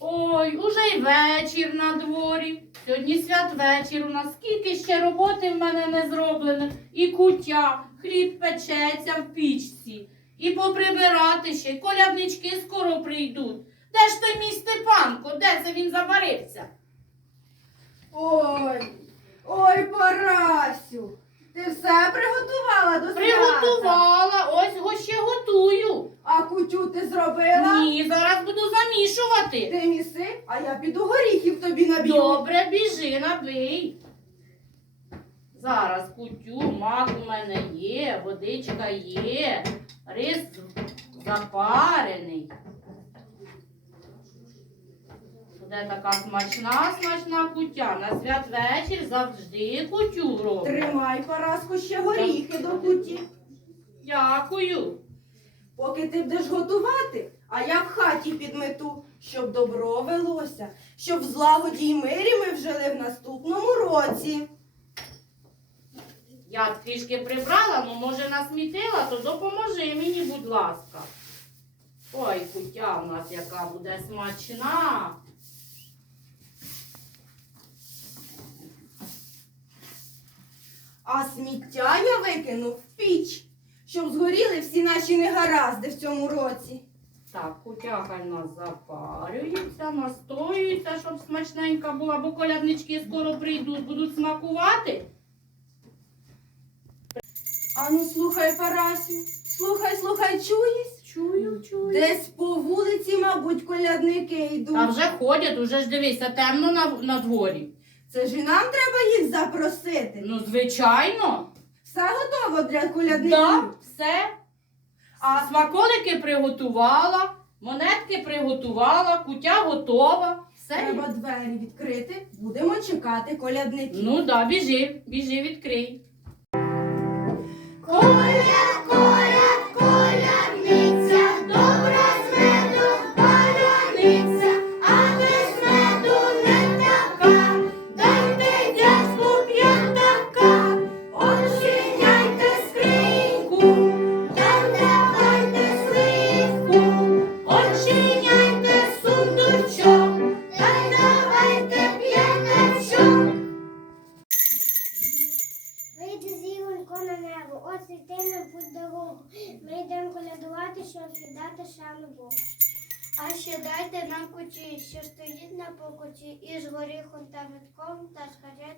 Ой, уже й вечір на дворі. Сьогодні святвечір у нас. Скільки ще роботи в мене не зроблено. І куття, хліб печеться в пічці. І поприбирати ще, коляднички скоро прийдуть. Де ж той мій Степанко? Де це він забарився? Ой, ой, Парасю, ти все приготувала до свята? Приготувала, ось го ще готую. А кутю ти зробила? Ні, зараз буду замішувати. Ти міси, а я піду горіхів тобі наб'ю. Добре, біжи, набий. Зараз кутю, мак у мене є, водичка є, рис запарений. Буде така смачна, смачна кутя. На святвечір завжди кутю роблю. Тримай, Параску, ще горіхи до куті. Дякую. Поки ти будеш готувати, а я в хаті підмету, щоб добро велося, щоб в злагоді й мирі ми вжили в наступному році. Я трішки прибрала, ну може насмітила, то допоможи мені, будь ласка. Ой, кутя в нас яка буде смачна. А сміття я викину в піч, щоб згоріли всі наші негаразди в цьому році. Так, нас запарюється, настоюється, щоб смачненька була, бо коляднички скоро прийдуть, будуть смакувати. Ану, слухай, Парасю, слухай, слухай, чуєш? Чую, чую. Десь по вулиці, мабуть, колядники йдуть. Та вже ходять, уже ж дивися, темно на, на дворі. Це ж і нам треба їх запросити. Ну, звичайно. Все готово для колядників. Да, все. А смаколики приготувала, монетки приготувала, кутя готова. Все. Треба двері відкрити, будемо чекати колядників. Ну да, біжи, біжи, відкрий. Коля,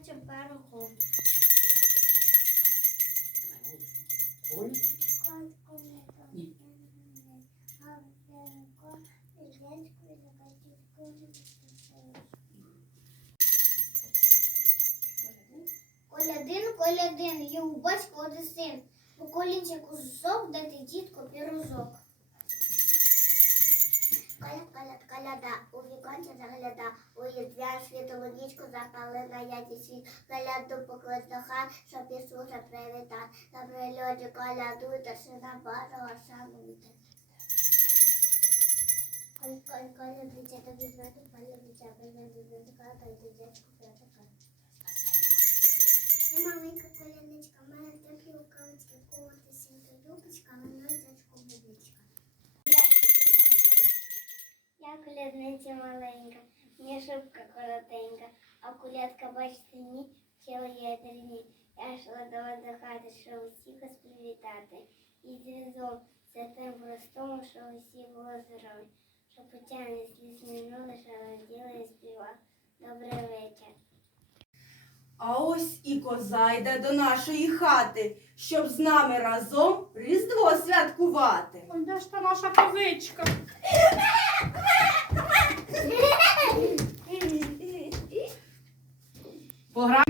з пирогом. Ні. Колядин, колядин, є у батька один син. У колінчику зуб, де ти дітко пірозок. Коляд, коляд, коляда, у віконці загляда, у різдвя світову нічку запалена яді світ, коляду поклич щоб Ісуса привітати. На прильоті колядуйте, сина Божого шануйте. Коль, коль, колядниця, тобі знати, колядниця, колядниця, колядниця, колядниця, колядниця. Я маленька колядничка, мене теплі рукавички, колоти сінька, юбочка, вона дядько бубочка. Я колядниця маленька, мені шубка коротенька, а колядка, бачите, ні, є дрібні. Я йшла до вас до хати, щоб усіх вас привітати. І з різом святим простому, щоб усі були здорові, щоб потягне сліз минули, що раділи і співали. Добрий вечір. А ось і коза йде до нашої хати, щоб з нами разом Різдво святкувати. Ой, де ж та наша козичка? Погра...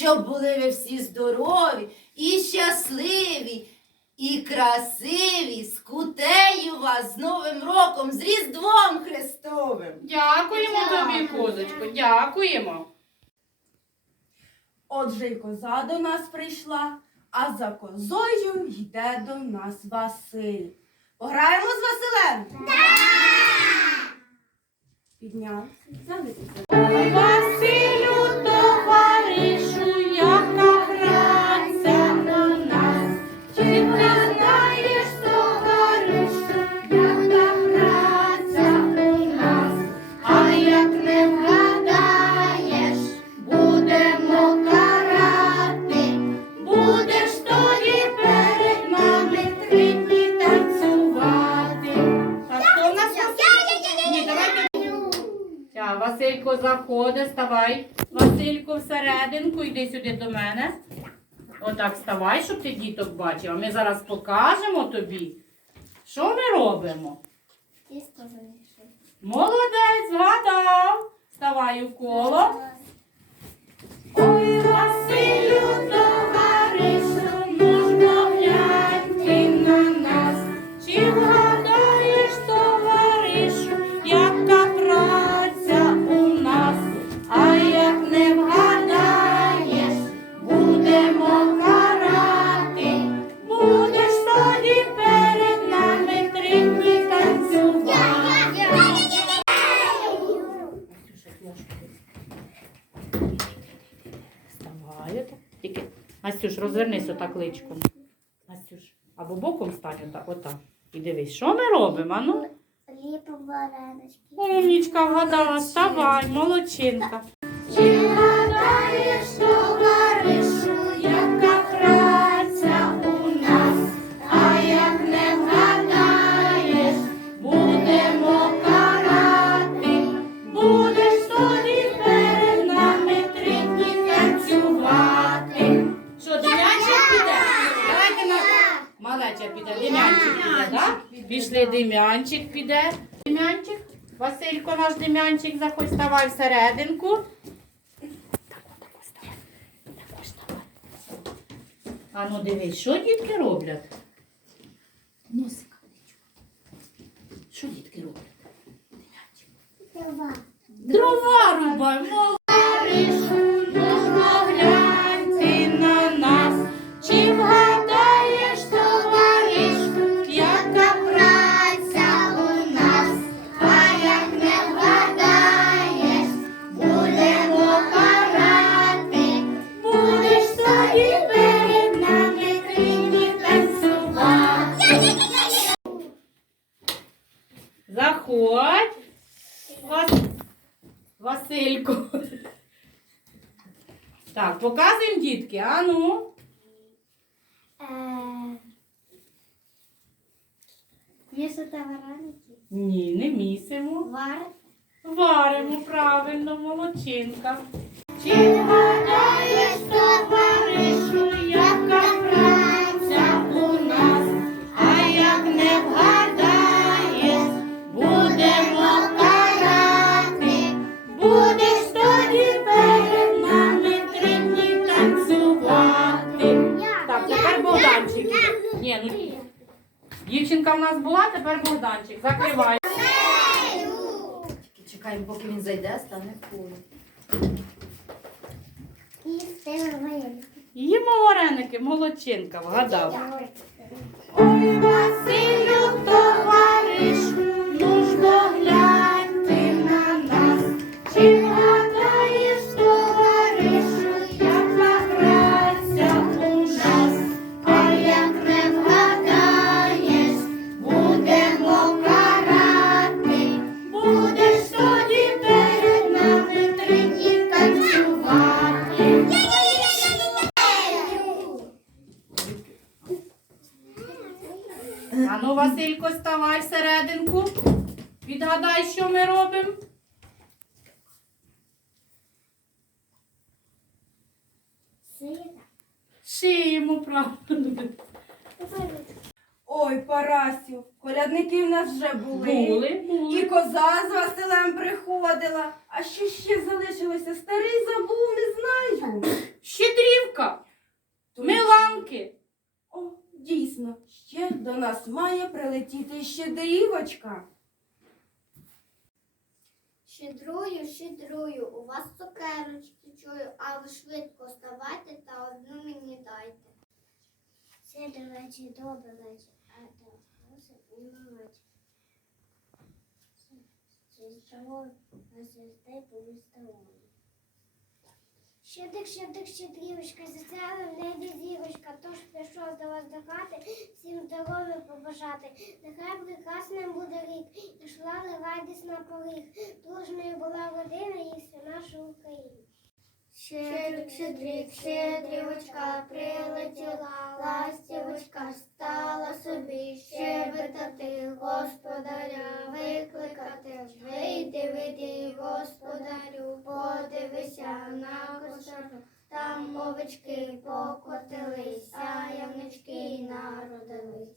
щоб були ви всі здорові і щасливі, і красиві, з кутею вас з Новим роком, з Різдвом Христовим. Дякуємо тобі, козочко, дякуємо. Отже, й коза до нас прийшла, а за козою йде до нас Василь. Пограємо з Василем? Підняв. Ой, Василю, заходить, ставай. Василько всерединку, йди сюди до мене. Отак вставай, щоб ти діток бачив. А ми зараз покажемо тобі, що ми робимо. Молодець, згадав. Вставай у коло. Ой, розвернись отак личком. Настюш, або боком стань отак, отак. І дивись, що ми робимо? Ану? Ну, Ліпимо варенички. умнічка вгадала, вставай, молодчинка. Чи гадаєш, товаришу, так? Пішли, Дем'янчик піде. Дем'янчик, Василько наш Дем'янчик, заходь, ставай всерединку. А ну дивись, що дітки роблять? Носика. Що дітки роблять? Трава. Дрова рубаємо. Показуємо дітки, а ну. Е, Місити вареники. Ні, не місимо. Вар. Варимо правильно, молодчинка. Чи коло. І вареники. Їмо вареники, молодчинка, вгадав. Ой, Василю, Шиємо правильно. Ой, Парасю, колядники в нас вже були. Були, були. І коза з Василем приходила. А що ще залишилося? Старий забув, не знаю. Щедрівка, Миланки. О, дійсно, ще до нас має прилетіти щедрівочка. Щедрую, щедрую, у вас цукерочки чую, а ви швидко вставайте та одну мені. Щедрий вечір, добрий вечір, а то нема вечір. Щедро на сердей повиставлено. Щедрик, щедрик, щедрівочка, засяяла в небі зірочка, тож прийшов до вас до хати, всім здоров'я побажати. Нехай прекрасним буде рік, і йшла радісна поріг. Дружною була родина і вся наша Україна. Щедрик, щедрик, щедрівочка, прилетіла, ластівочка, стала собі щебетати, господаря викликати. Вийди, вийди, господарю, подивися на кошару, там овечки покотились, а ямнички народились.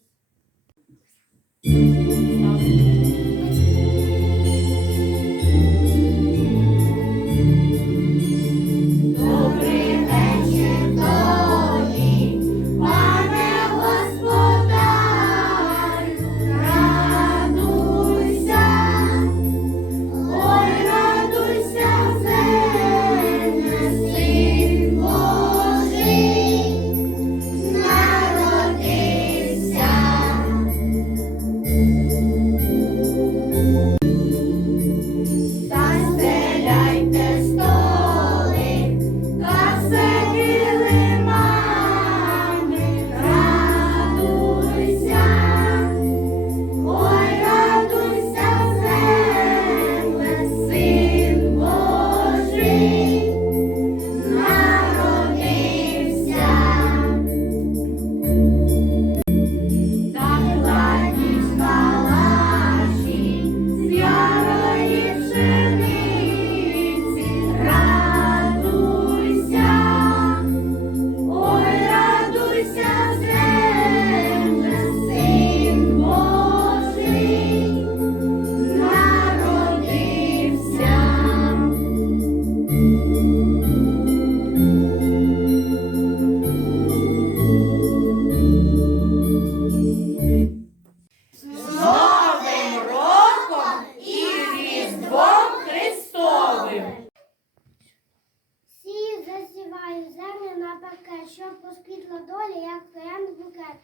Щоб посквітла доля, як троянд букет.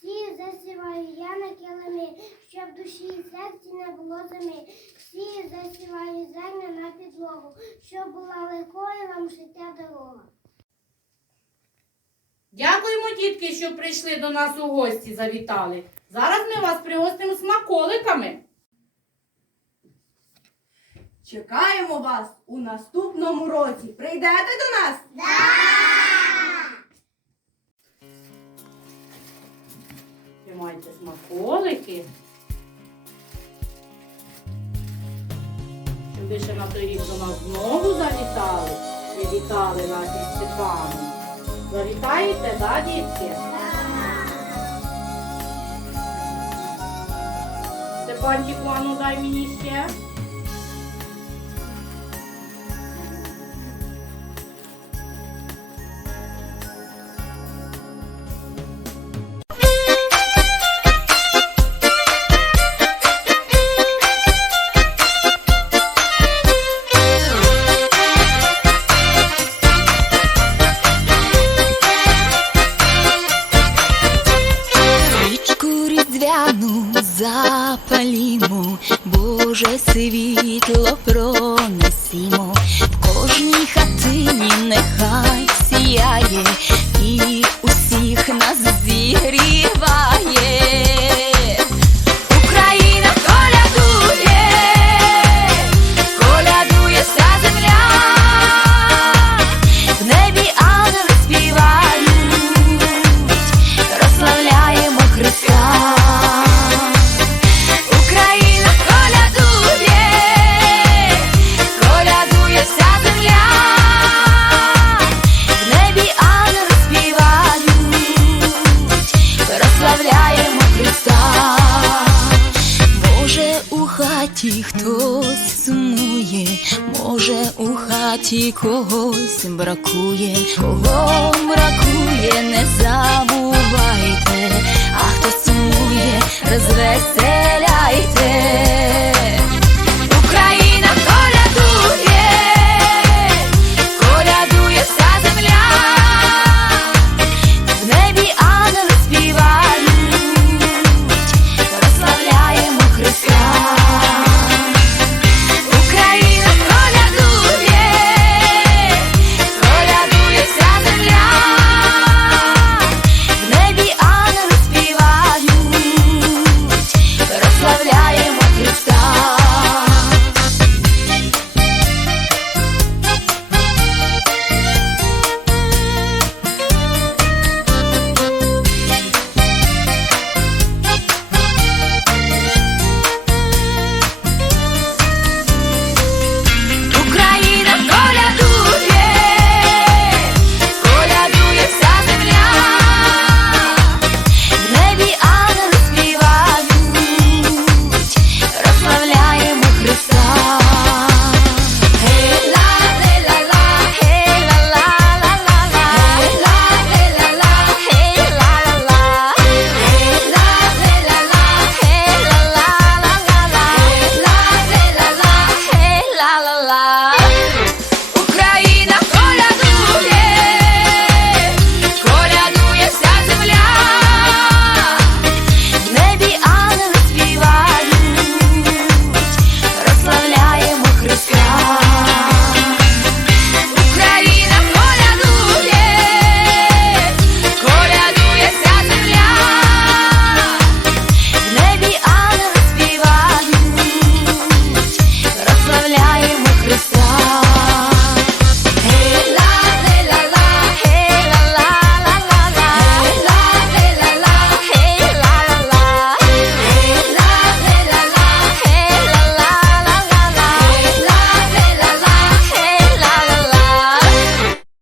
Сію засіваю я на килимі, щоб душі і серці не було зими. Сію засіваю землю на підлогу, щоб була легкою вам життя дорога. Дякуємо, дітки, що прийшли до нас у гості, завітали. Зараз ми вас пригостимо смаколиками. Чекаємо вас у наступному році. Прийдете до нас? Тримайте смаколики. Щоб ще на той рік до нас знову завітали і вітали нас із Степаном. Завітаєте, да, дітки? Степанчику, а ну дай мені ще. Може у хаті когось бракує, кого бракує, не забувайте, а хто сумує, розвеселяйте.